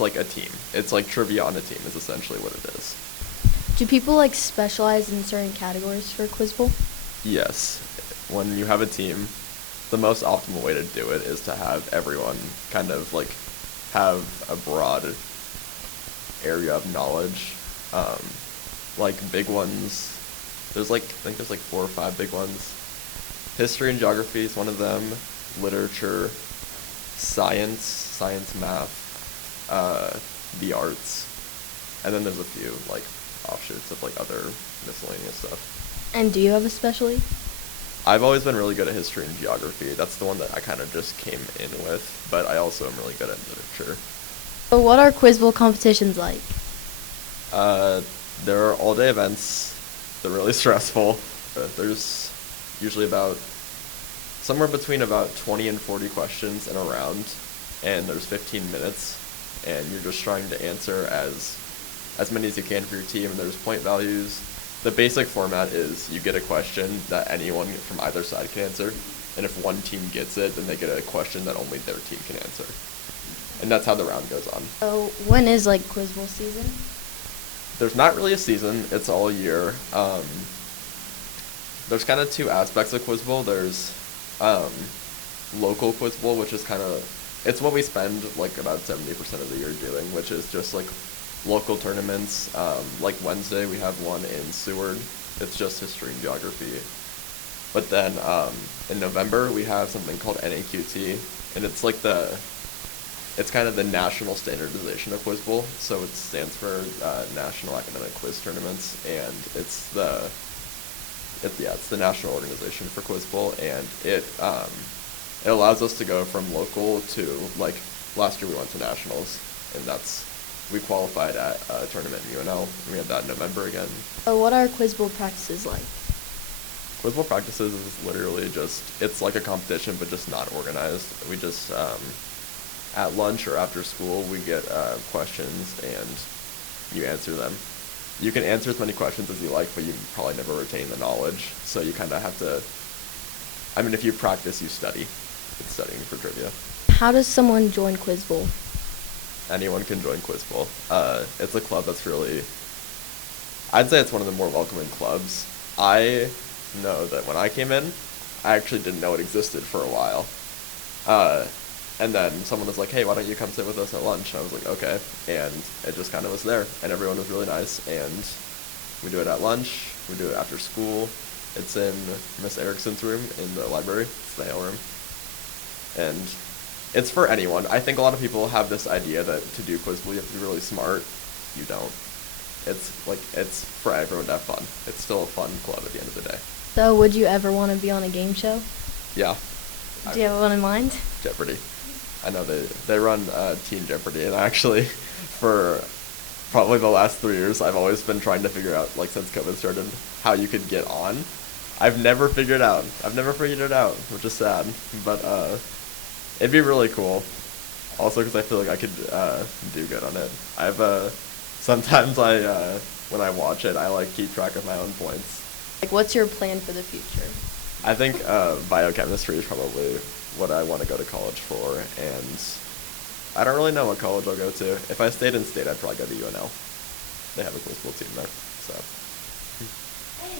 it's like a team. It's like trivia on a team is essentially what it is. Do people like specialize in certain categories for Quiz Bowl? Yes. When you have a team, the most optimal way to do it is to have everyone kind of like have a broad area of knowledge. Like big ones, there's like, I think there's like 4 or 5 big ones. History and geography is one of them. Literature, science, math, the arts, and then there's a few like offshoots of like other miscellaneous stuff. And do you have a specialty? I've always been really good at history and geography. That's the one that I kind of just came in with, but I also am really good at literature. So what are Quiz Bowl competitions like? There are all-day events. They're really stressful. There's usually about somewhere between about 20 and 40 questions in a round, and there's 15 minutes, and you're just trying to answer as many as you can for your team, and there's point values. The basic format is you get a question that anyone from either side can answer, and if one team gets it, then they get a question that only their team can answer. And that's how the round goes on. So when is like Quiz Bowl season? There's not really a season, it's all year. There's kind of 2 aspects of Quiz Bowl. There's local Quiz Bowl, which is kind of, it's what we spend like about 70% of the year doing, which is just like local tournaments. Like Wednesday we have one in Seward. It's just history and geography. But then in November we have something called NAQT, and it's like it's kind of the national standardization of Quiz Bowl. So it stands for National Academic Quiz Tournaments, and it's the national organization for Quiz Bowl, and it allows us to go from local to, like, last year we went to nationals, and we qualified at a tournament in UNL, and we had that in November again. So what are Quiz Bowl practices like? Quiz Bowl practices is literally it's like a competition, but just not organized. We just, at lunch or after school, we get questions, and you answer them. You can answer as many questions as you like, but you probably never retain the knowledge. So you kind of have to, I mean, if you practice, you study. It's studying for trivia. How does someone join Quiz Bowl? Anyone can join Quiz Bowl. It's a club that's really, I'd say it's one of the more welcoming clubs. I know that when I came in, I actually didn't know it existed for a while. And then someone was like, hey, why don't you come sit with us at lunch? And I was like, okay. And it just kind of was there. And everyone was really nice. And we do it at lunch. We do it after school. It's in Miss Erickson's room in the library. It's the ale room. And it's for anyone. I think a lot of people have this idea that to do Quiz Bowl, you have to be really smart. You don't. It's for everyone to have fun. It's still a fun club at the end of the day. So would you ever want to be on a game show? Yeah. Do you have one in mind? Jeopardy. I know they run Teen Jeopardy, and actually, for probably the last 3 years, I've always been trying to figure out, like since COVID started, how you could get on. I've never figured it out, which is sad, but it'd be really cool. Also, because I feel like I could do good on it. Sometimes when I watch it, I like keep track of my own points. Like, what's your plan for the future? I think biochemistry is probably what I want to go to college for, and I don't really know what college I'll go to. If I stayed in state, I'd probably go to UNL. They have a Quiz Bowl team there, so.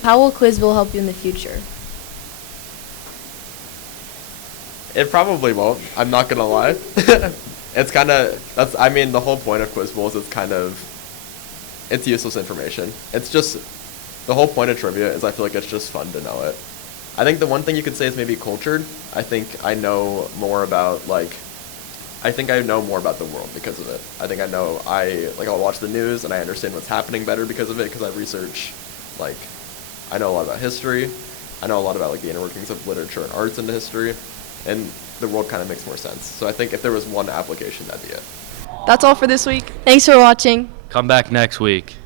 How will Quiz Bowl help you in the future? It probably won't. I'm not gonna lie. It's kind of the whole point of Quiz Bowl is it's useless information. It's just the whole point of trivia is I feel like it's just fun to know it. I think the one thing you could say is maybe cultured. I think I know more about the world because of it. I think I'll watch the news and I understand what's happening better because of it, because I research, I know a lot about history. I know a lot about the inner workings of literature and arts into history, and the world kind of makes more sense. So I think if there was one application, that'd be it. That's all for this week. Thanks for watching. Come back next week.